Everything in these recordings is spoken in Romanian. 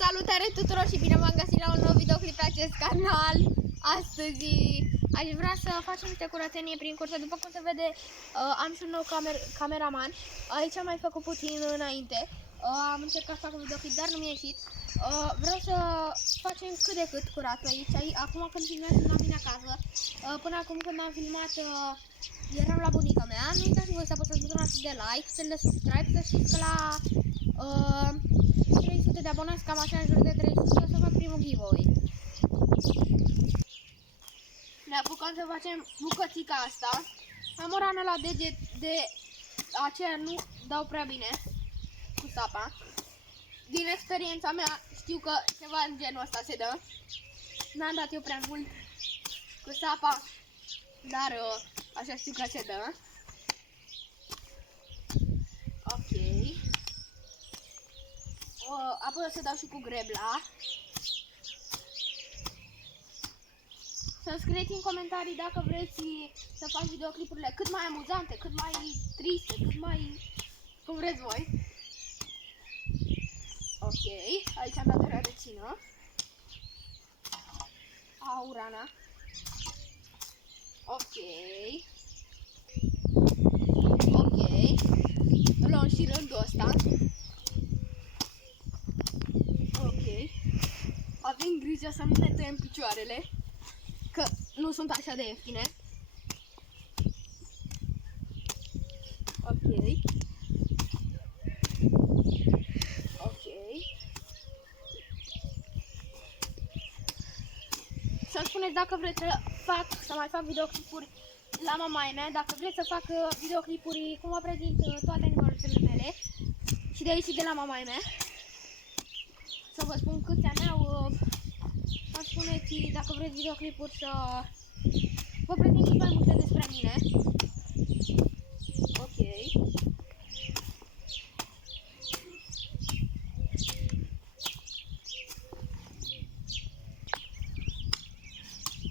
Salutare tuturor și bine v-am găsit la un nou videoclip pe acest canal. Astăzi aș vrea să facem niște curățenie prin curte. După cum se vede, am și un nou cameraman. Aici am mai făcut puțin înainte. Am încercat să fac un videoclip, dar nu mi-a ieșit. Vreau să facem cât de cât curat pe aici. Acum când filmez la mine acasă. Până acum când am filmat eram la bunica mea. Nu uitați voi să apăsați butonul de like, să le subscribe, să știți că la 300 de abonați, cam așa în jur de 300, o să fac primul giveaway. Ne apucăm să facem bucățica asta. Am o rană la deget, de aceea nu dau prea bine cu sapa. Din experiența mea știu că ceva în genul ăsta se dă. N-am dat eu prea mult cu sapa, dar așa știu că se dă. Ok. Apoi o să dau și cu grebla. Să scrieți în comentarii dacă vreți să fac videoclipurile cât mai amuzante, cât mai triste, cât mai... cum vreți voi. Ok, aici am dat o rădăcină. Urana. Ok. Ok. Luăm și rândul ăsta. Ok. Avem grijă să nu ne tăiem picioarele, că nu sunt așa de ieftine. Ok. Ok. Să-mi spuneți dacă vreți să mai fac videoclipuri la mamaia mea, dacă vreți să fac videoclipuri cum vă prezint toate animaluțele mele și de aici și de la mamaia mea. Să vă spun câți ani au. Să spuneți dacă vreți videoclipuri să vă prezint cât mai multe despre mine. Ok.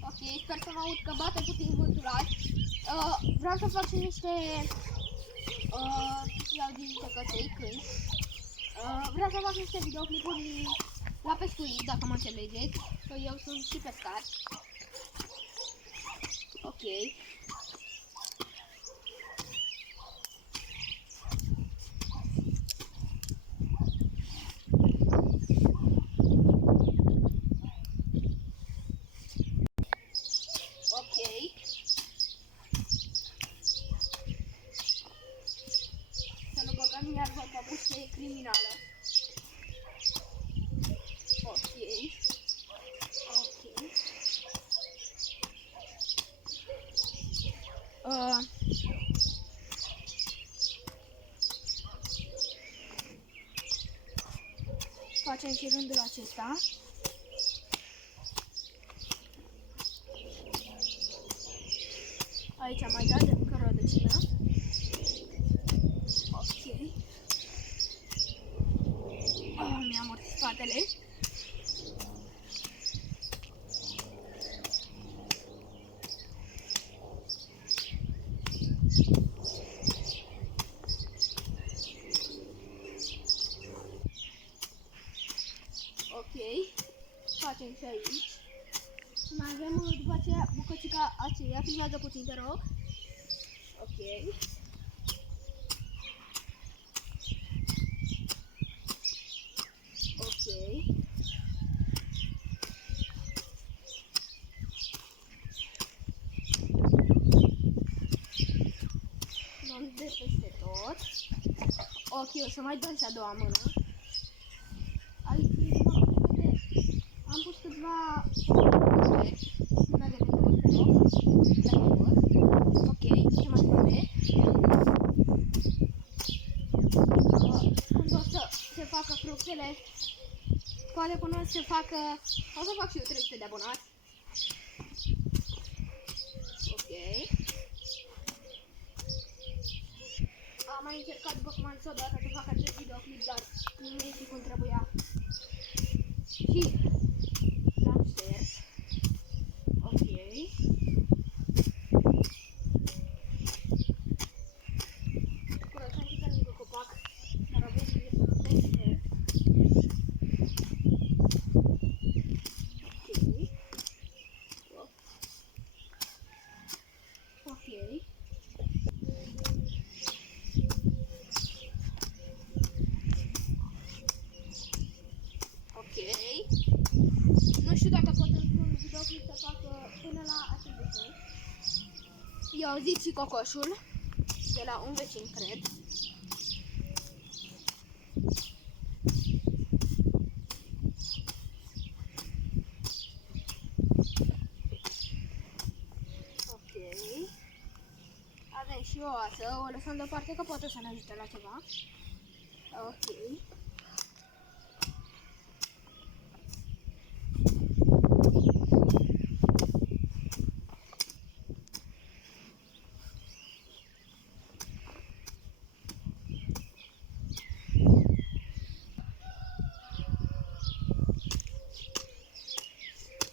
Ok, sper să mă aud că bate puțin vântul azi. Vreau să fac și niște iau din niște căței, câini. Vreau să fac niște videoclipuri la pescuit, dacă mă înțelegeți, că eu sunt și pescar. Ok. Ok. Să nu băgăm iarbă în păpușă, e criminală. Ok. Ok. Facem și rândul acesta. Aici am mai dat de încă rădăcină. Ok. Mi-am mort spatele. Ok, facem și aici. Mai avem după aceea bucățica aceea, filmează puțin, te rog. Ok. Ok. Luăm de peste tot. Ok, o să mai dăm și a doua mână. Aici, am pus câteva filmează pe tot, te rog. Ok, ce mai spune? Când o să se facă fructele, poate până o să se facă, o să fac și eu 300 de abonați. Ok. Am mai încercat, după cum am zis odată, să fac acest videoclip, dar nu mi-a ieșit Nu știu dacă pot într-un videoclip să fac până la acel desene. I-au auzit și cocoșul de la un vecin, cred. Ok. Avem și o oasă, o lăsăm deoparte că poate să ne ajute la ceva. Ok.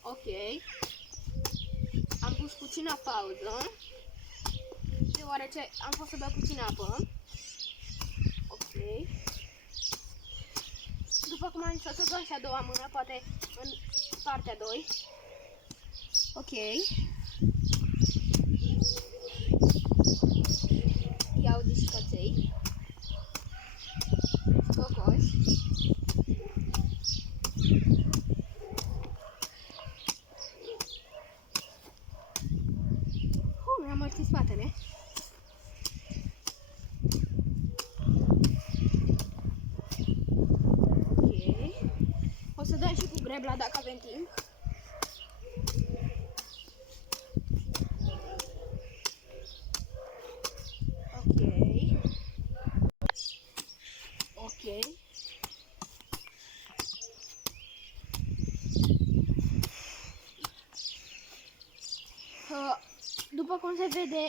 Ok. Am pus puțină pauză, deoarece am fost să beau puțină apă. Ok. După cum am zis, o să dau și a doua mână, poate în partea 2. Ok. I-au zis și căței. Cocoși. Mi-am mărțit spatele. Ok. O să dăm și cu grebla dacă avem timp. Ok. Ok. După cum se vede,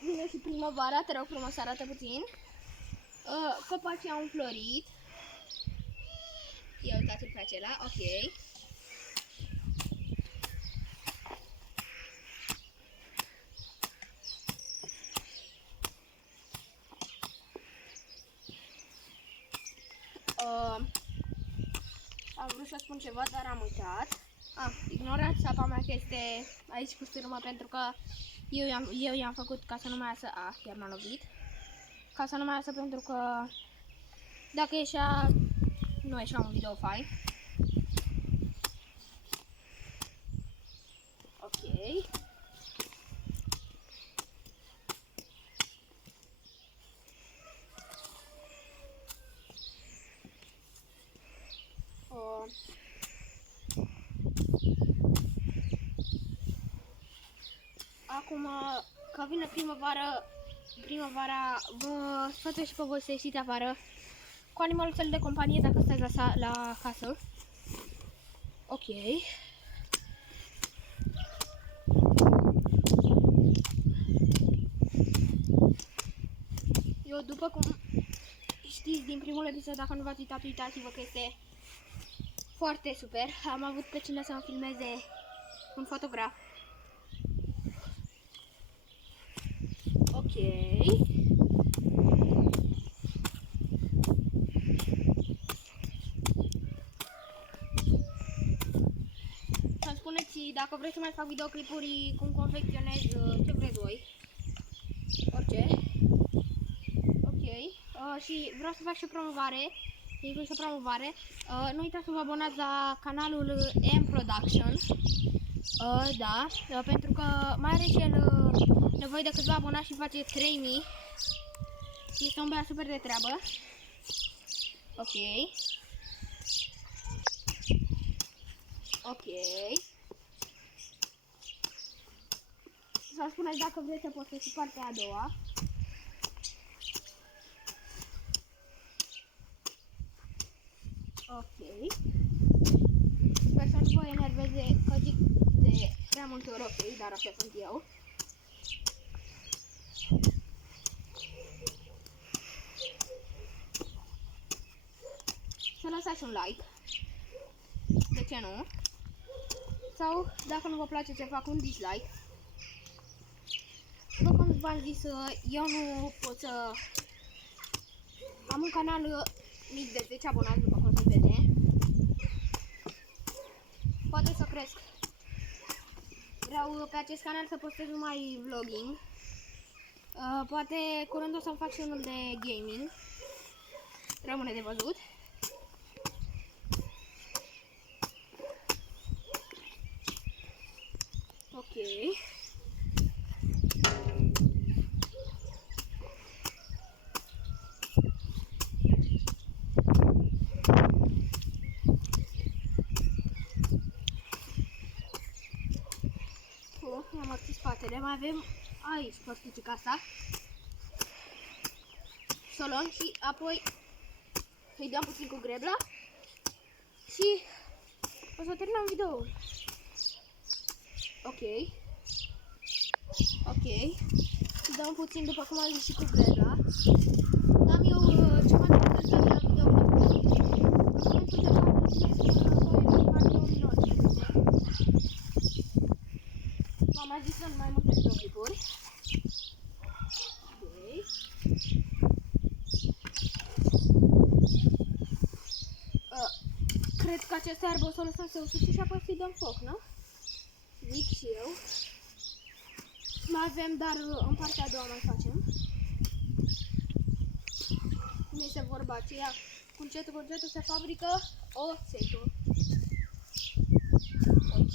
vine și primăvara, te rog frumos să arată puțin. Copacii au înflorit. Ia uitați-l pe acela, ok. Am vrut să spun ceva, dar am uitat. Ignorați apa mea că este aici cu stârmă, pentru că eu i-am făcut ca să nu mai iasă. Chiar m-a lovit. Ca să nu mai iasă, pentru că dacă ieșea, nu ieșea un video fain. Ok. Acum că vine primăvara, vă sfătuiesc și pe voi să ieșiți afară cu animaluțele de companie dacă stați la casă. Ok. Eu, după cum știți din primul episod, dacă nu v-ați uitat, uitați-vă că este foarte super. Am avut pe cine să mă filmeze un fotograf. Ok. Să-mi spuneți dacă vreți să mai fac videoclipuri cum confecționez, ce vreți voi. Orice. Ok. Și vreau să fac și promovare. Inclus și promovare. Nu uitați să vă abonați la canalul M Production. Da, pentru că mai are și el nevoie de câțiva abonați și face 3000. Este un băiat super de treabă. Ok. Ok. Să spuneți dacă vreți să postez și partea a doua. Ok. Sper să nu vă enerveze că zic de prea multe ori ok, dar așa sunt eu. Să lăsați un like. De ce nu? Sau, dacă nu vă place ce fac, un dislike. După cum v-am zis, eu nu pot să... Am un canal mic de 10 abonați, după cum se vede. Poate să cresc. Vreau pe acest canal să postez numai vlogging. Poate curând o să-mi fac și unul de gaming. Rămâne de văzut. Ok. Mi-am arătat spatele, mai avem aici părticica asta. Să o luăm și apoi îi dăm puțin cu grebla și o să terminăm videoul. Ok. Ok. Îi dăm puțin după cum am zis și cu grebla. Am eu ce m-am întâmplat la videoul v-am mai zis în mai multe videoclipuri. Ok. Cred că aceste iarbă o să o lăsăm să usuce și apoi să-i dăm foc, nu? Zic și eu. Mai avem, dar în partea a doua mai facem. Cum este vorba aceea, cu încetul se fabrică oțetul. Ok.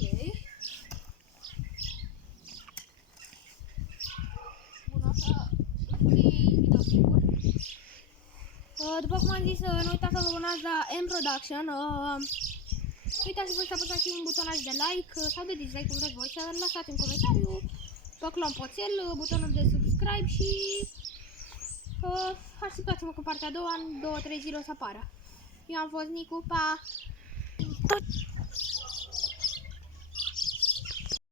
Bun, o să închei videoclipul. După cum am zis, nu uitați să vă abonați la M-Production. Nu uitați să apăsați și un butonaj de like sau de dislike, cum vreți voi, să lăsați în comentariu pe clopoțel, butonul de subscribe și așteptați-mă cu partea a doua, în 2-3 zile o să apară. Eu am fost Nicu, pa!